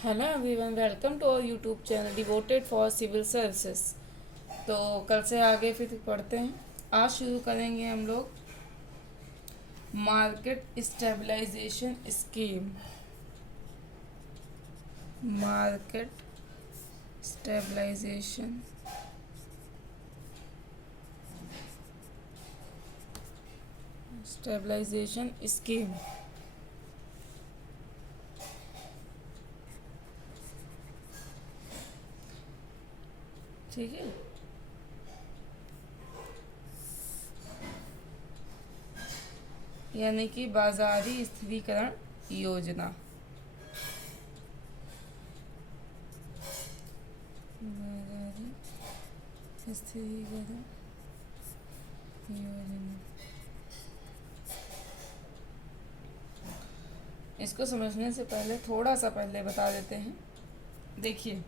Hello everyone, welcome to our YouTube channel devoted for civil services. तो कल से आगे फिर पढ़ते हैं। आज शुरू करेंगे हम लोग market stabilization scheme. Market stabilization stabilization scheme. ठीक है। यानी कि बाजारी स्थिरीकरण योजना। बाजारी स्थिरीकरण योजना। इसको समझने से पहले थोड़ा सा पहले बता देते हैं। देखिए,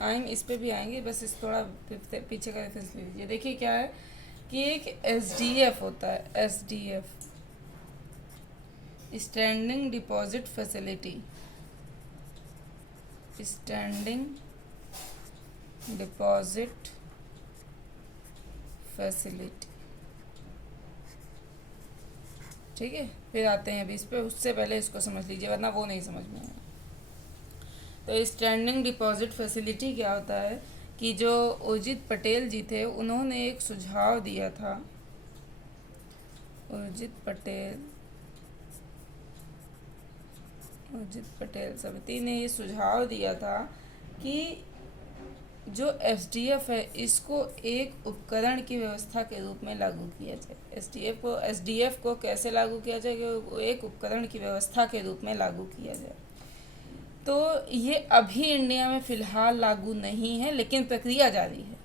आएंगे, इस पे भी आएंगे, बस इस थोड़ा पीछे का रेफरेंस ले लीजिए। देखिए क्या है कि एक एसडीएफ होता है। SDF standing deposit facility. Standing deposit facility. ठीक है, फिर आते हैं अभी इस पे। उससे पहले इसको समझ लीजिए, वरना वो नहीं समझ में आएगा। तो स्टैंडिंग डिपॉजिट फैसिलिटी क्या होता है कि जो उर्जित पटेल जी थे, उन्होंने एक सुझाव दिया था। उर्जित पटेल समिति ने ये सुझाव दिया था कि जो एसडीएफ है, इसको एक उपकरण की व्यवस्था के रूप में लागू किया जाए। एसडीएफ को कैसे लागू किया जाए कि वो एक उपकरण की व्यवस्था के रूप में लागू किया जाए। तो ये अभी इंडिया में फ़िलहाल लागू नहीं है, लेकिन प्रक्रिया जारी है।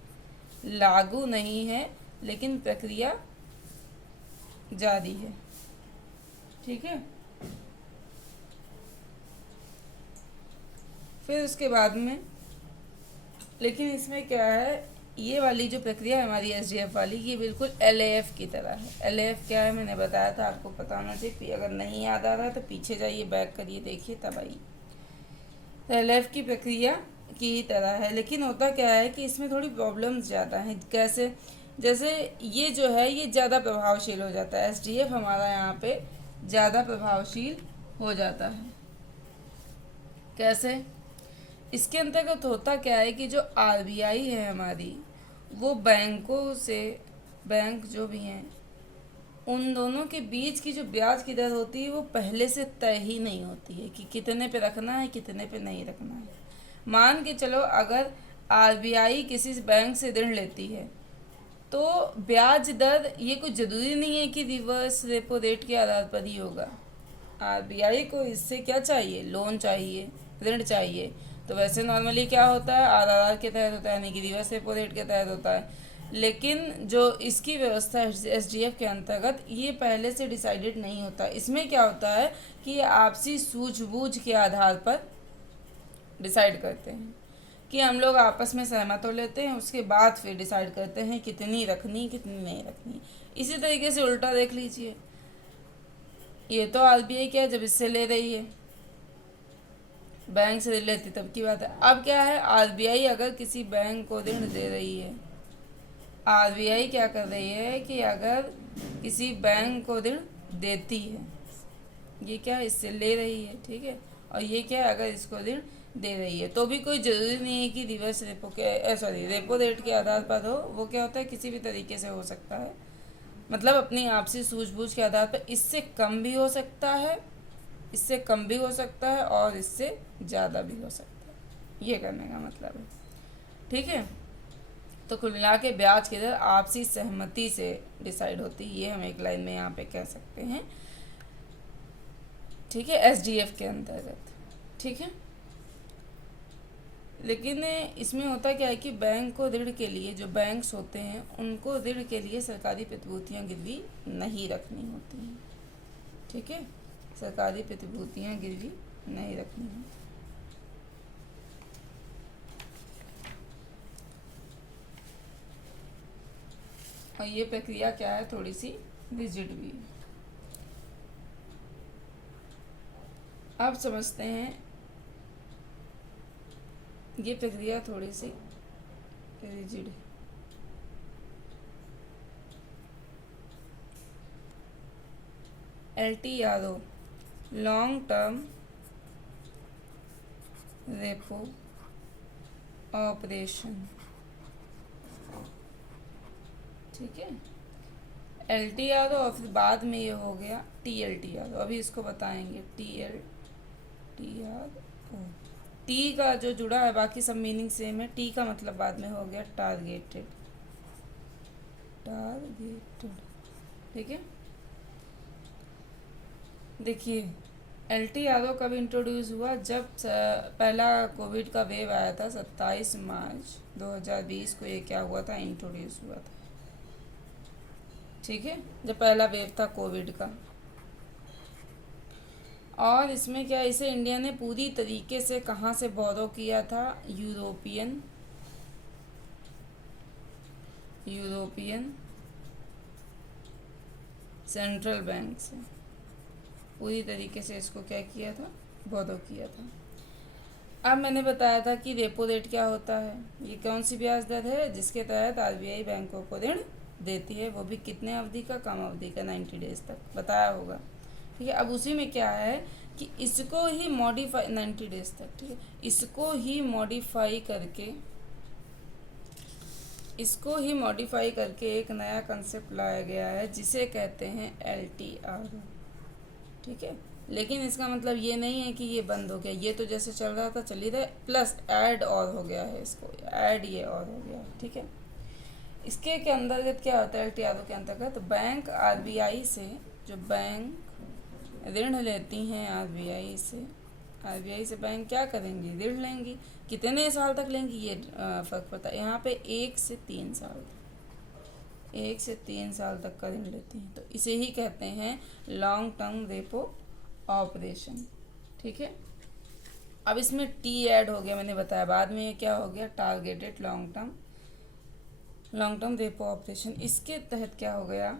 लागू नहीं है, लेकिन प्रक्रिया जारी है। ठीक है। फिर उसके बाद में, लेकिन इसमें क्या है, ये वाली जो प्रक्रिया है हमारी एसडीएफ वाली, ये बिल्कुल एलएएफ की तरह है। एलएएफ क्या है मैंने बताया था, आपको पता होना चाहिए। अगर नहीं याद आ रहा है तो पीछे जाइए, बैक करिए, देखिए, तब आइए। तो एलएएफ की प्रक्रिया की तरह है, लेकिन होता क्या है कि इसमें थोड़ी प्रॉब्लम्स ज़्यादा हैं। कैसे? जैसे ये जो है, ये ज़्यादा प्रभावशील हो जाता है। एसडीएफ हमारा यहाँ पे ज़्यादा प्रभावशील हो जाता है। कैसे? इसके अंतर्गत होता क्या है कि जो आरबीआई है हमारी, वो बैंकों से, बैंक जो भी हैं, उन दोनों के बीच की जो ब्याज की दर होती है, वो पहले से तय ही नहीं होती है कि कितने पे रखना है, कितने पे नहीं रखना है। मान के चलो, अगर आरबीआई किसी बैंक से ऋण लेती है, तो ब्याज दर, ये कुछ ज़रूरी नहीं है कि रिवर्स रेपो रेट के आधार पर ही होगा। आरबीआई को इससे क्या चाहिए? लोन चाहिए, ऋण चाहिए। तो वैसे नॉर्मली क्या होता है, आरआरआर के तहत होता है, यानी कि रिवर्स रेपो रेट के तहत होता है। लेकिन जो इसकी व्यवस्था है एसडीएफ के अंतर्गत, ये पहले से डिसाइडेड नहीं होता। इसमें क्या होता है कि ये आपसी सूझबूझ के आधार पर डिसाइड करते हैं कि हम लोग आपस में सहमत हो लेते हैं, उसके बाद फिर डिसाइड करते हैं कितनी रखनी, कितनी नहीं रखनी। इसी तरीके से उल्टा देख लीजिए, ये तो आरबीआई क्या है, जब इससे ले रही है, बैंक से लेती तब की बात है। अब क्या है, आरबीआई अगर किसी बैंक को ऋण दे रही है, आरबीआई क्या कर रही है कि अगर किसी बैंक को ऋण देती है, ये क्या है, इससे ले रही है, ठीक है। और ये क्या है, अगर इसको ऋण दे रही है, तो भी कोई ज़रूरी नहीं है कि रिवर्स रेपो के रेपो रेट के आधार पर हो। वो क्या होता है, किसी भी तरीके से हो सकता है, मतलब अपनी आपसी सूझबूझ के आधार पर। इससे कम भी हो सकता है, इससे कम भी हो सकता है, और इससे ज़्यादा भी हो सकता है। ये करने का मतलब है। ठीक है। तो कुल मिला के ब्याज की दर आपसी सहमति से डिसाइड होती है, ये हम एक लाइन में यहाँ पे कह सकते हैं। ठीक है, एसडीएफ के अंतर्गत। ठीक है। लेकिन इसमें होता क्या है कि बैंक को ऋण के लिए, जो बैंक्स होते हैं, उनको ऋण के लिए सरकारी प्रतिभूतियाँ गिरवी नहीं रखनी होती हैं। ठीक है, सरकारी प्रतिभूतियाँ गिरवी नहीं रखनी होती। और ये प्रक्रिया क्या है, थोड़ी सी रिजिड भी। अब समझते हैं ये प्रक्रिया थोड़ी सी रिजिड है। LT Yadav, long term repo operation, ठीक है। LT यादव और फिर बाद में ये हो गया TLT यादव। अभी इसको बताएंगे TLT यादव। टी का जो जुड़ा है बाकी सब मीनिंग सेम है। टी का मतलब बाद में हो गया टारगेटेड, टारगेटेड, ठीक है। देखिए LT यादव कब इंट्रोड्यूस हुआ, जब पहला कोविड का वेव आया था 27 मार्च 2020 को। ये क्या हुआ था, इंट्रोड्यूस हुआ था, ठीक है, जब पहला वेव था कोविड का। और इसमें क्या, इसे इंडिया ने पूरी तरीके से कहाँ से बोरो किया था, यूरोपियन सेंट्रल बैंक से पूरी तरीके से इसको क्या किया था, बोरो किया था। अब मैंने बताया था कि रेपो रेट क्या होता है। ये कौन सी ब्याज दर है जिसके तहत RBI बैंकों को ऋण देती है, वो भी कितने अवधि का, कम अवधि का, 90 डेज तक बताया होगा, ठीक है। अब उसी में क्या है कि इसको ही मॉडिफाई, 90 डेज तक, ठीक है, इसको ही मॉडिफाई करके एक नया कंसेप्ट लाया गया है जिसे कहते हैं LTR, ठीक है। लेकिन इसका मतलब ये नहीं है कि ये बंद हो गया, ये तो जैसे चल रहा था चल ही रहा है, प्लस ऐड और हो गया है, इसको ऐड ये और हो गया, ठीक है। इसके के अंतर्गत क्या होता है, LTR के अंतर्गत बैंक RBI से, जो बैंक ऋण लेती हैं RBI से बैंक क्या करेंगी, ऋण लेंगी। कितने साल तक लेंगी ये फर्क पड़ता है यहाँ पे, 1 से 3 साल, 1 से 3 साल तक का ऋण लेती हैं, तो इसे ही कहते हैं लॉन्ग टर्म रेपो ऑपरेशन, ठीक है। अब इसमें टी ऐड हो गया, मैंने बताया, बाद में ये क्या हो गया, targeted long term repo operation. इसके तहत क्या हो गया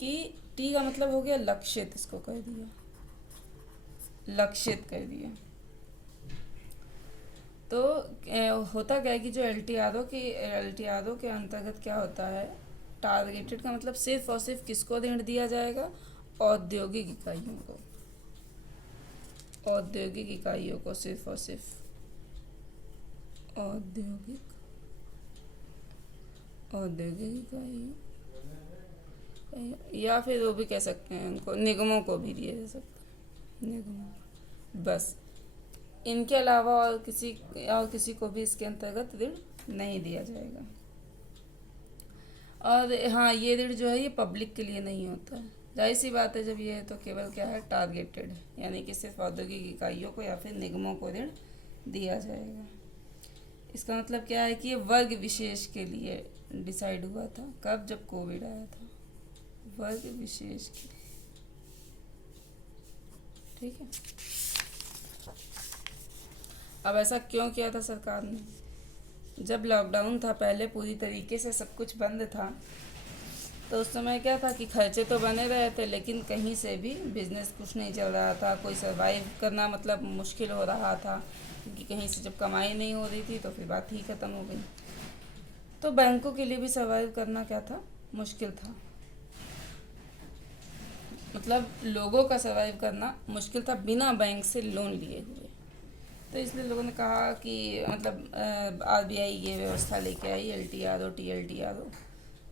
कि टी का मतलब हो गया लक्षित, इसको कर दिया, लक्षित कर दिया। तो होता क्या है कि जो LTRO के अंतर्गत क्या होता है, टारगेटेड का मतलब सिर्फ और सिर्फ किसको ऋण दिया जाएगा, औद्योगिक इकाइयों को, सिर्फ और सिर्फ औद्योगिक इकाइयों, या फिर वो भी कह सकते हैं उनको निगमों को भी दिया जा सकता है, निगमों, बस। इनके अलावा और किसी को भी इसके अंतर्गत ऋण नहीं दिया जाएगा। और हाँ, ये ऋण जो है ये पब्लिक के लिए नहीं होता है, जाहिर सी बात है। जब ये है तो केवल क्या है, टारगेटेड है, यानी कि सिर्फ औद्योगिक इकाइयों को या फिर निगमों को ऋण दिया जाएगा। इसका मतलब क्या है कि ये वर्ग विशेष के लिए डिसाइड हुआ था, कब, जब कोविड आया था, वर्ग विशेष के लिए, ठीक है। अब ऐसा क्यों किया था सरकार ने, जब लॉकडाउन था, पहले पूरी तरीके से सब कुछ बंद था, तो उस समय क्या था कि खर्चे तो बने रहे थे, लेकिन कहीं से भी बिजनेस कुछ नहीं चल रहा था, कोई सर्वाइव करना मतलब मुश्किल हो रहा था, क्योंकि कहीं से जब कमाई नहीं हो रही थी तो फिर बात ही ख़त्म हो गई। तो बैंकों के लिए भी सर्वाइव करना क्या था, मुश्किल था, मतलब लोगों का सर्वाइव करना मुश्किल था बिना बैंक से लोन लिए हुए। तो इसलिए लोगों ने कहा कि मतलब RBI ये व्यवस्था लेके आई, LTRO TLTRO।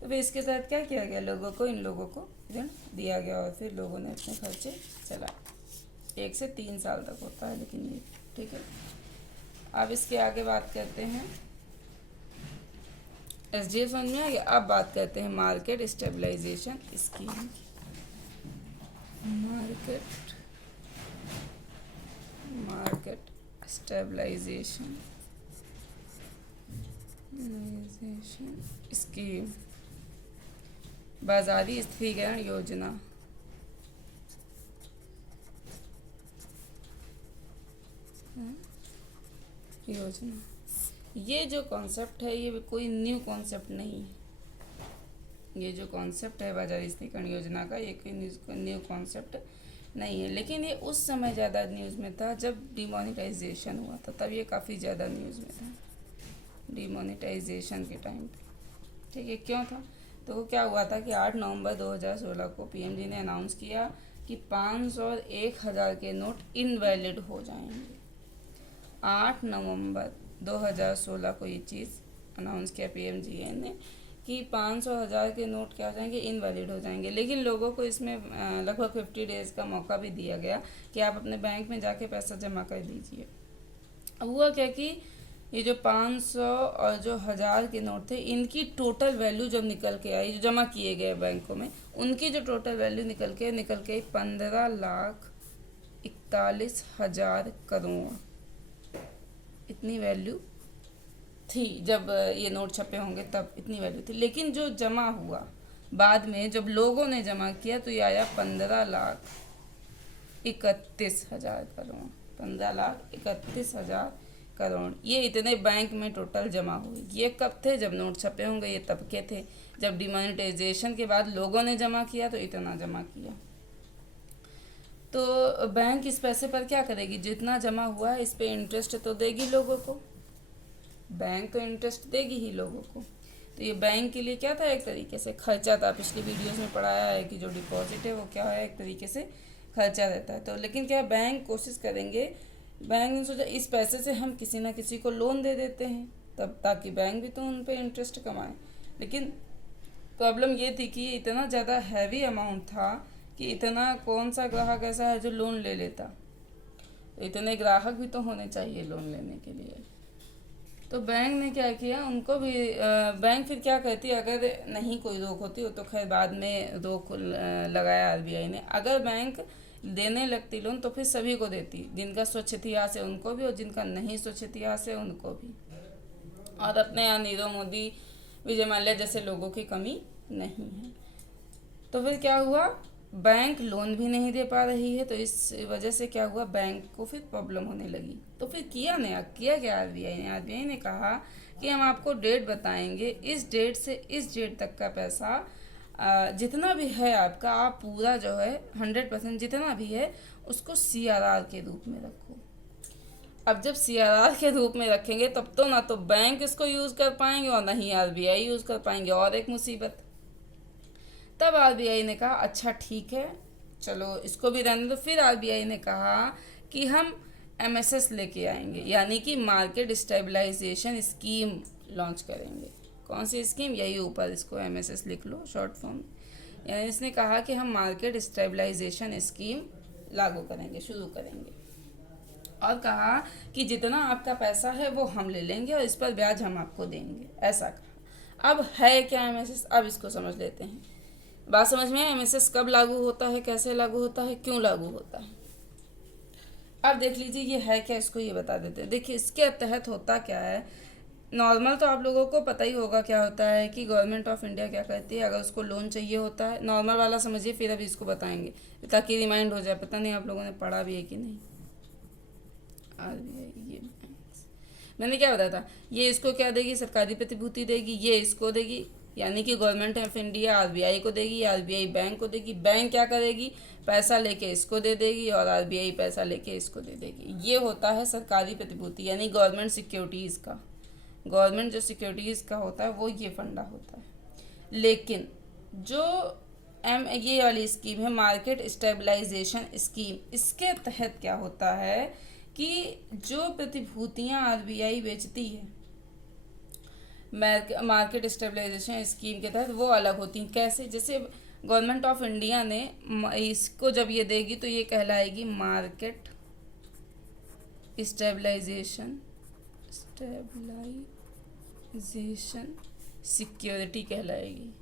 तो फिर इसके तहत क्या किया गया, इन लोगों को ऋण दिया गया और फिर लोगों ने अपने खर्चे चलाए। 1 से 3 साल तक होता है लेकिन ये, ठीक है। अब इसके आगे बात करते हैं SDF फंड में आगे। अब बात करते हैं मार्केट स्टेबलाइजेशन स्कीम की। मार्केट स्टेबलाइजेशन स्कीम, बाजारी स्थिरीकरण योजना, ये जो कॉन्सेप्ट है ये कोई न्यू कॉन्सेप्ट नहीं है। ये जो कॉन्सेप्ट है बाजारी स्थिरीकरण योजना का, ये कोई न्यू कॉन्सेप्ट नहीं है। लेकिन ये उस समय ज़्यादा न्यूज़ में था जब डिमोनेटाइजेशन हुआ था, तब ये काफ़ी ज़्यादा न्यूज़ में था, डिमोनेटाइजेशन के टाइम पे। ठीक है, क्यों था? तो वो क्या हुआ था कि 8 नवंबर 2016 को पीएम जी ने अनाउंस किया कि 500 और 1000 के नोट इनवैलिड हो जाएंगे। 8 नवंबर 2016 को ये चीज़ अनाउंस किया पीएम जी ने कि 500 1000 के नोट क्या हो जाएंगे, इनवैलिड हो जाएंगे। लेकिन लोगों को इसमें लगभग 50 डेज़ का मौका भी दिया गया कि आप अपने बैंक में जाके पैसा जमा कर दीजिए। अब हुआ क्या कि ये जो 500 और जो 1000 के नोट थे, इनकी टोटल वैल्यू जब निकल के आई, जो जमा किए गए बैंकों में, उनकी जो टोटल वैल्यू निकल के 15,41,000 करोड़, इतनी वैल्यू थी। जब ये नोट छपे होंगे तब इतनी वैल्यू थी। लेकिन जो जमा हुआ बाद में, जब लोगों ने जमा किया, तो ये आया 15,31,000 करोड़। 15,31,000 करोड़ ये इतने बैंक में टोटल जमा हुए। ये कब थे? जब नोट छपे होंगे, ये तब के थे। जब डिमोनेटाइजेशन के बाद लोगों ने जमा किया तो इतना जमा किया। तो बैंक इस पैसे पर क्या करेगी? जितना जमा हुआ है इस पे इंटरेस्ट तो देगी लोगों को, बैंक तो इंटरेस्ट देगी ही लोगों को। तो ये बैंक के लिए क्या था? एक तरीके से खर्चा था। पिछली वीडियोस में पढ़ाया है कि जो डिपॉजिट है वो क्या है, एक तरीके से खर्चा रहता है। तो लेकिन क्या बैंक कोशिश करेंगे, बैंक ने सोचा इस पैसे से हम किसी ना किसी को लोन दे देते हैं, तब ताकि बैंक भी तो उन पे इंटरेस्ट कमाए। लेकिन प्रॉब्लम ये थी कि इतना ज़्यादा हैवी अमाउंट था कि इतना कौन सा ग्राहक ऐसा है जो लोन ले लेता। तो इतने ग्राहक भी तो होने चाहिए लोन लेने के लिए। तो बैंक ने क्या किया, उनको भी बैंक फिर क्या कहती है, अगर नहीं कोई रोक होती हो तो खैर बाद में रोक लगाया आरबीआई ने। अगर बैंक देने लगती लोन तो फिर सभी को देती, जिनका स्वच्छ इतिहास है उनको भी और जिनका नहीं स्वच्छ इतिहास है उनको भी। और अपने यहाँ नीरव मोदी, विजय माल्या जैसे लोगों की कमी नहीं है। तो फिर क्या हुआ, बैंक लोन भी नहीं दे पा रही है, तो इस वजह से क्या हुआ, बैंक को फिर प्रॉब्लम होने लगी। तो फिर किया क्या आरबीआई ने कहा कि हम आपको डेट बताएंगे, इस डेट से इस डेट तक का पैसा जितना भी है आपका, आप पूरा जो है 100% जितना भी है उसको सीआरआर के रूप में रखो। अब जब सीआरआर के रूप में रखेंगे तब तो ना तो बैंक इसको यूज़ कर पाएंगे और ना ही आरबीआई यूज़ कर पाएंगे, और एक मुसीबत। तब आरबीआई ने कहा अच्छा ठीक है, चलो इसको भी रहने दो। फिर आरबीआई ने कहा कि हम एमएसएस लेके आएंगे, यानी कि मार्केट स्टेबलाइजेशन स्कीम लॉन्च करेंगे। कौन सी स्कीम? यही ऊपर इसको एमएसएस लिख लो शॉर्ट फॉर्म। यानी इसने कहा कि हम मार्केट स्टेबलाइजेशन स्कीम लागू करेंगे, शुरू करेंगे। और कहा कि जितना आपका पैसा है वो हम ले लेंगे और इस पर ब्याज हम आपको देंगे, ऐसा कहा। अब है क्या एमएसएस? अब इसको समझ लेते हैं। बात समझ में? एमएसएस कब लागू होता है, कैसे लागू होता है, क्यों लागू होता है? अब देख लीजिए ये है क्या, इसको ये बता देते हैं। देखिए इसके तहत होता क्या है। नॉर्मल तो आप लोगों को पता ही होगा क्या होता है कि गवर्नमेंट ऑफ इंडिया क्या करती है, अगर उसको लोन चाहिए होता है, नॉर्मल वाला समझिए, फिर अभी इसको बताएंगे ताकि रिमाइंड हो जाए। पता नहीं आप लोगों ने पढ़ा भी है कि नहीं। आरबीआई, ये मैंने क्या बताया था, ये इसको क्या देगी, सरकारी प्रतिभूति देगी, ये इसको देगी, यानी कि गवर्नमेंट ऑफ इंडिया आरबीआई को देगी, आरबीआई बैंक को देगी। बैंक क्या करेगी, पैसा लेके इसको दे देगी और आरबीआई पैसा लेके इसको दे देगी। ये होता है सरकारी प्रतिभूति, यानी गवर्नमेंट सिक्योरिटीज़ का। गवर्नमेंट जो सिक्योरिटीज़ का होता है वो ये फंडा होता है। लेकिन जो ये वाली स्कीम है मार्केट स्टेबलाइजेशन स्कीम, इसके तहत क्या होता है कि जो प्रतिभूतियां आरबीआई बेचती है मार्केट स्टेबलाइजेशन स्कीम के तहत, वो अलग होती हैं। कैसे? जैसे गवर्नमेंट ऑफ इंडिया ने इसको जब ये देगी तो ये कहलाएगी मार्केट स्टेबलाइजेशन सिक्योरिटी कहलाएगी,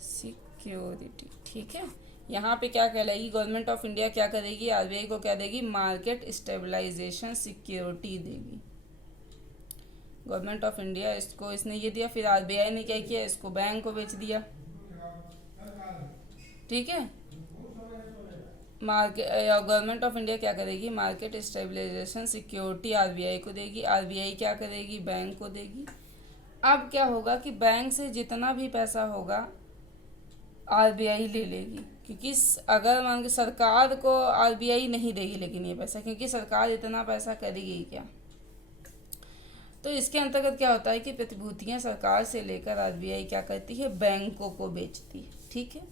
सिक्योरिटी। ठीक है, यहाँ पे क्या कहलाएगी, गवर्नमेंट ऑफ इंडिया क्या करेगी, आरबीआई को क्या देगी, मार्केट स्टेबलाइजेशन सिक्योरिटी देगी। गवर्नमेंट ऑफ इंडिया इसको, इसने ये दिया, फिर आरबीआई ने क्या किया, इसको बैंक को बेच दिया। ठीक है, गवर्नमेंट ऑफ इंडिया क्या करेगी, मार्केट स्टेबलाइजेशन सिक्योरिटी आरबीआई को देगी, आरबीआई क्या करेगी, बैंक को देगी। अब क्या होगा कि बैंक से जितना भी पैसा होगा आरबीआई ले लेगी, क्योंकि अगर मान के सरकार को आरबीआई नहीं देगी लेकिन ये पैसा, क्योंकि सरकार इतना पैसा करेगी क्या। तो इसके अंतर्गत क्या होता है कि प्रतिभूतियां सरकार से लेकर आरबीआई क्या करती है, बैंकों को बेचती है। ठीक है,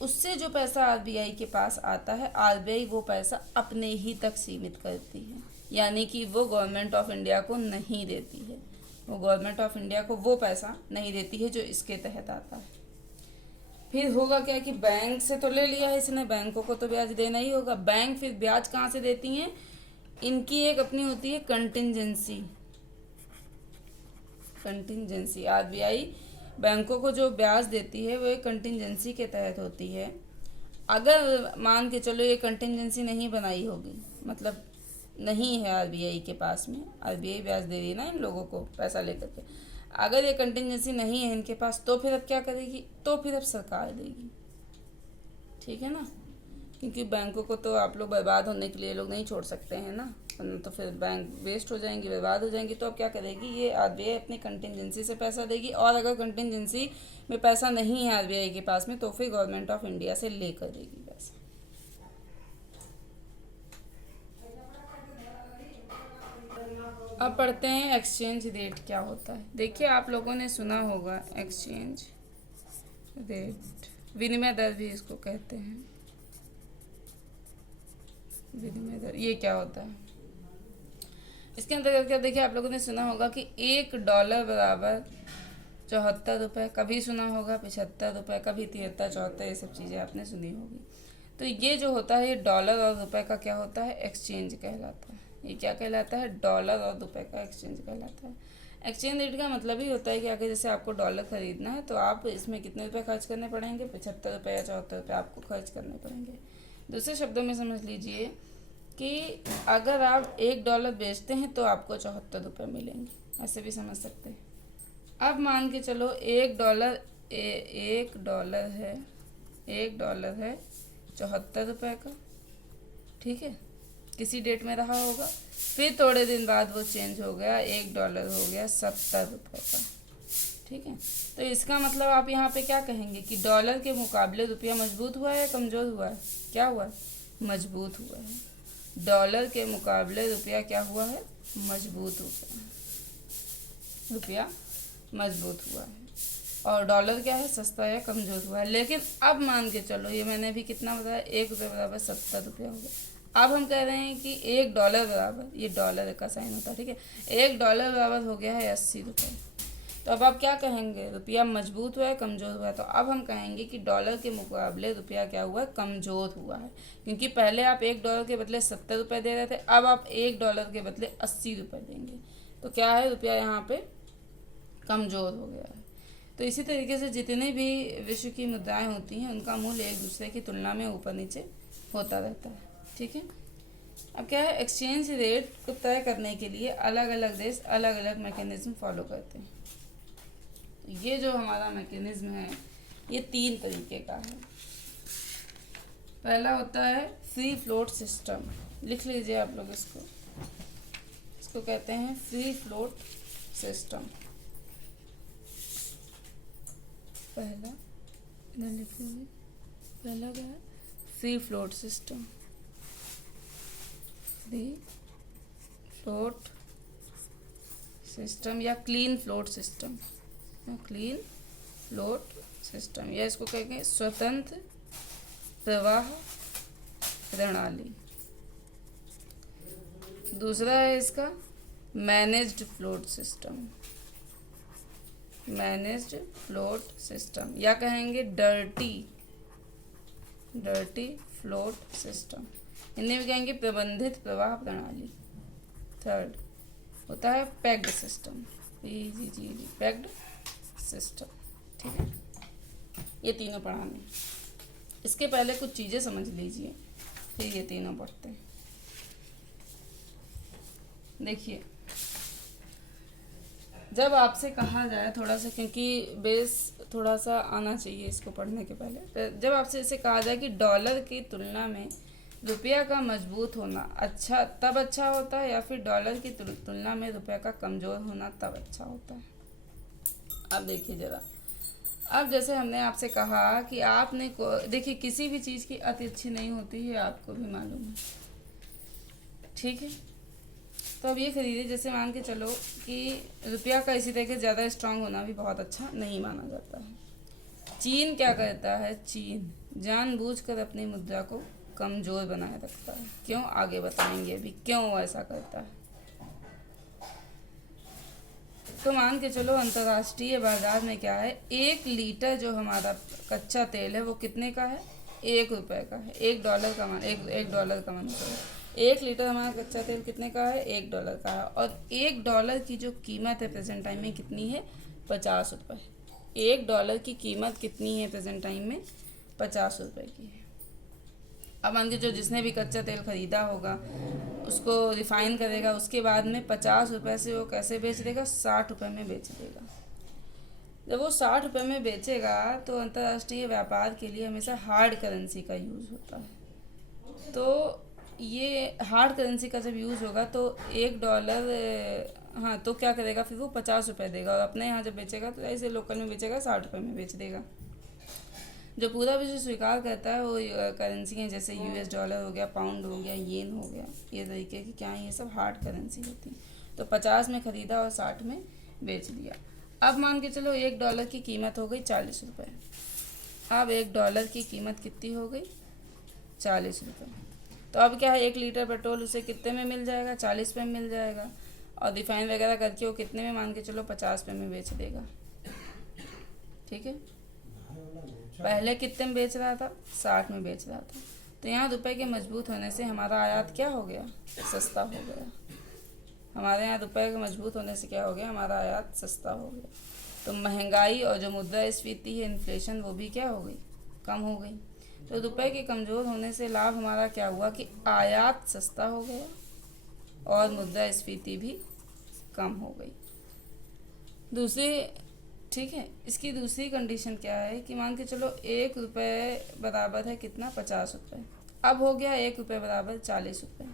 उससे जो पैसा आरबीआई के पास आता है, आरबीआई वो पैसा अपने ही तक सीमित करती है, यानी कि वो गवर्नमेंट ऑफ इंडिया को नहीं देती है। वो गवर्नमेंट ऑफ इंडिया को वो पैसा नहीं देती है जो इसके तहत आता है। फिर होगा क्या कि बैंक से तो ले लिया है इसने, बैंकों को तो ब्याज देना ही होगा। बैंक फिर ब्याज कहाँ से देती हैं, इनकी एक अपनी होती है कंटिजेंसी। कंटिजेंसी आरबीआई बैंकों को जो ब्याज देती है वो एक कंटिजेंसी के तहत होती है। अगर मान के चलो ये कंटिजेंसी नहीं बनाई होगी, मतलब नहीं है आरबीआई के पास में, आरबीआई ब्याज दे रही है ना इन लोगों को पैसा लेकर के, अगर ये कंटिजेंसी नहीं है इनके पास, तो फिर अब क्या करेगी, तो फिर अब सरकार देगी। ठीक है ना, क्योंकि बैंकों को तो आप लोग बर्बाद होने के लिए लोग नहीं छोड़ सकते हैं ना, तो फिर बैंक वेस्ट हो जाएंगी, बर्बाद हो जाएंगी। तो अब क्या करेगी, ये आरबीआई अपनी कंटिजेंसी से पैसा देगी, और अगर कंटिजेंसी में पैसा नहीं है आरबीआई के पास में, तो फिर गवर्नमेंट ऑफ इंडिया से लेकर देगी पैसा। अब पढ़ते हैं एक्सचेंज रेट क्या होता है। देखिए आप लोगों ने सुना होगा एक्सचेंज रेट, विनिमय दर भी इसको कहते हैं। विनिमय दर ये क्या होता है, इसके अंतर्गत क्या, देखिए आप लोगों ने सुना होगा कि $1 बराबर 74 रुपये, कभी सुना होगा 75 रुपये, कभी 73, 74, ये सब चीज़ें आपने सुनी होगी। तो ये जो होता है, ये डॉलर और रुपए का क्या होता है, एक्सचेंज कहलाता है। ये क्या कहलाता है, डॉलर और रुपए का एक्सचेंज कहलाता है। एक्सचेंज रेट का मतलब ही होता है कि अगर जैसे आपको डॉलर खरीदना है तो आप इसमें कितने रुपए खर्च करने पड़ेंगे, 75 रुपये या 74 रुपये आपको खर्च करने पड़ेंगे। दूसरे शब्दों में समझ लीजिए कि अगर आप $1 बेचते हैं तो आपको 74 रुपये मिलेंगे, ऐसे भी समझ सकते हैं। अब मान के चलो $1 $1 है 74 रुपये का, ठीक है, किसी डेट में रहा होगा, फिर थोड़े दिन बाद वो चेंज हो गया, $1 हो गया 70 रुपये का। ठीक है, तो इसका मतलब आप यहाँ पे क्या कहेंगे कि डॉलर के मुकाबले रुपया मजबूत हुआ है या कमज़ोर हुआ है, क्या हुआ है, मजबूत हुआ है। डॉलर के मुकाबले रुपया क्या हुआ है, मजबूत हो गया है, रुपया मजबूत हुआ है। और डॉलर क्या है, सस्ता या कमज़ोर हुआ है। लेकिन अब मान के चलो, ये मैंने भी कितना बताया, $1 बराबर 70 रुपया हो गया। अब हम कह रहे हैं कि $1 बराबर, ये डॉलर का साइन होता है, ठीक है, $1 बराबर हो गया है 80 रुपये। तो अब आप क्या कहेंगे, रुपया मजबूत हुआ है कमज़ोर हुआ है। तो अब हम कहेंगे कि डॉलर के मुकाबले रुपया क्या हुआ है, कमज़ोर हुआ है, क्योंकि पहले आप $1 के बदले 70 रुपये दे रहे थे, अब आप $1 के बदले 80 रुपये देंगे। तो क्या है, रुपया यहाँ पे कमज़ोर हो गया है। तो इसी तरीके से जितने भी विश्व की मुद्राएं होती हैं उनका मूल्य एक दूसरे की तुलना में ऊपर नीचे होता रहता है। ठीक है, अब क्या है, एक्सचेंज रेट को तय करने के लिए अलग अलग देश अलग अलग मैकेनिज्म फॉलो करते हैं। ये जो हमारा मैकेनिज्म है ये 3 तरीके का है। पहला होता है फ्री फ्लोट सिस्टम, लिख लीजिए आप लोग इसको कहते हैं फ्री फ्लोट सिस्टम। पहला इधर लिख लीजिए, पहला क्या है, free float system. Free float system या clean float system, clean float system, या इसको कहेंगे स्वतंत्र प्रवाह प्रणाली। दूसरा है इसका managed float system, managed float system, या कहेंगे डर्टी फ्लोट सिस्टम, हिंदी में कहेंगे प्रबंधित प्रवाह प्रणाली। थर्ड होता है पैक्ड सिस्टम, पैक्ड सिस्टम। ठीक है, ये तीनों पढ़ाने। इसके पहले कुछ चीज़ें समझ लीजिए, फिर ये तीनों पढ़ते हैं। देखिए, जब आपसे कहा जाए थोड़ा सा, क्योंकि बेस थोड़ा सा आना चाहिए इसको पढ़ने के पहले, तो जब आपसे इसे कहा जाए कि डॉलर की तुलना में रुपया का मजबूत होना तब अच्छा होता है, या फिर डॉलर की तुलना में रुपया का कमज़ोर होना तब अच्छा होता है। अब देखिए ज़रा, अब जैसे हमने आपसे कहा कि आपने देखिए किसी भी चीज़ की अति अच्छी नहीं होती है, आपको भी मालूम है, ठीक है। तो अब ये खरीदे, जैसे मान के चलो कि रुपया का इसी तरह के ज़्यादा स्ट्रांग होना भी बहुत अच्छा नहीं माना जाता है। चीन क्या करता है, चीन जानबूझकर अपनी मुद्रा को कमज़ोर बनाए रखता है। क्यों, आगे बताएंगे अभी क्यों ऐसा करता है। तो मान के चलो अंतर्राष्ट्रीय बाजार में क्या है, 1 लीटर जो हमारा कच्चा तेल है वो कितने का है, 1 रुपए का है। एक डॉलर का मान, 1 लीटर हमारा कच्चा तेल कितने का है, $1 का है। और $1 की जो कीमत है प्रेजेंट टाइम में कितनी है, 50 रुपये। $1 की कीमत कितनी है प्रेजेंट टाइम में, 50 रुपये की है। अब मान के जो जिसने भी कच्चा तेल खरीदा होगा उसको रिफाइन करेगा, उसके बाद में 50 रुपये से वो कैसे बेच देगा, 60 रुपये में बेच देगा। जब वो 60 रुपये में बेचेगा तो अंतर्राष्ट्रीय व्यापार के लिए हमेशा हार्ड करेंसी का यूज़ होता है। तो ये हार्ड करेंसी का जब यूज़ होगा तो $1, हाँ, तो क्या करेगा फिर वो 50 रुपये देगा, और अपने यहाँ जब बेचेगा तो ऐसे लोकल में बेचेगा 60 रुपये में बेच देगा। जो पूरा विश्व स्वीकार करता है वो करेंसी हैं, जैसे US डॉलर हो गया, पाउंड हो गया, येन हो गया, ये तरीके की क्या है, ये सब हार्ड करेंसी होती हैं। तो 50 में ख़रीदा और 60 में बेच दिया। अब मान के चलो $1 की कीमत हो गई 40 रुपये। अब $1 की कीमत कितनी हो गई, 40 रुपये। तो अब क्या है, 1 लीटर पेट्रोल उसे कितने में मिल जाएगा, 40 रुपये में मिल जाएगा। और रिफाइन वगैरह करके वो कितने में, मान के चलो 50 रुपये में बेच देगा, ठीक है। पहले कितने में बेच रहा था, 60 में बेच रहा था। तो यहाँ रुपए के मजबूत होने से हमारा आयात क्या हो गया, सस्ता हो गया। हमारे यहाँ रुपए के मजबूत होने से क्या हो गया, हमारा आयात सस्ता हो गया। तो महंगाई और जो मुद्रास्फीति है, इन्फ्लेशन, वो भी क्या हो गई, कम हो गई। तो रुपए के कमज़ोर होने से लाभ हमारा क्या हुआ कि आयात सस्ता हो गया और मुद्रास्फीति भी कम हो गई। दूसरी, ठीक है, इसकी दूसरी कंडीशन क्या है कि मान के चलो 1 रुपये बराबर है कितना, 50 रुपये। अब हो गया 1 रुपये बराबर 40 रुपये।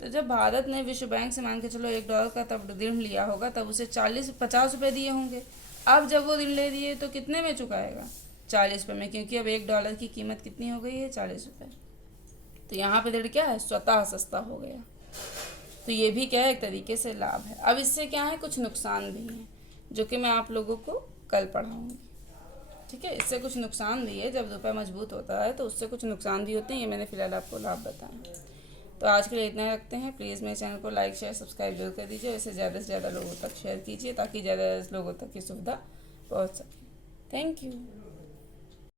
तो जब भारत ने विश्व बैंक से मान के चलो $1 का तब ऋण लिया होगा, तब उसे 50 रुपये दिए होंगे। अब जब वो ऋण ले दिए तो कितने में चुकाएगा, 40 रुपये में, क्योंकि अब $1 की कीमत कितनी हो गई है, 40 रुपये। तो यहाँ पे ऋण क्या है, स्वतः सस्ता हो गया। तो ये भी क्या है, एक तरीके से लाभ है। अब इससे क्या है, कुछ नुकसान भी हैं जो कि मैं आप लोगों को कल पढ़ाऊँगी, ठीक है। इससे कुछ नुकसान भी है, जब रुपया मजबूत होता है तो उससे कुछ नुकसान भी होते हैं, ये मैंने फ़िलहाल आपको लाभ बताया। तो आज के लिए इतना रखते हैं। प्लीज़ मेरे चैनल को लाइक शेयर सब्सक्राइब जरूर कर दीजिए, इसे ज़्यादा से ज़्यादा लोगों तक शेयर कीजिए ताकि ज़्यादा लोगों तक की सुविधा पहुँच सके। Thank you.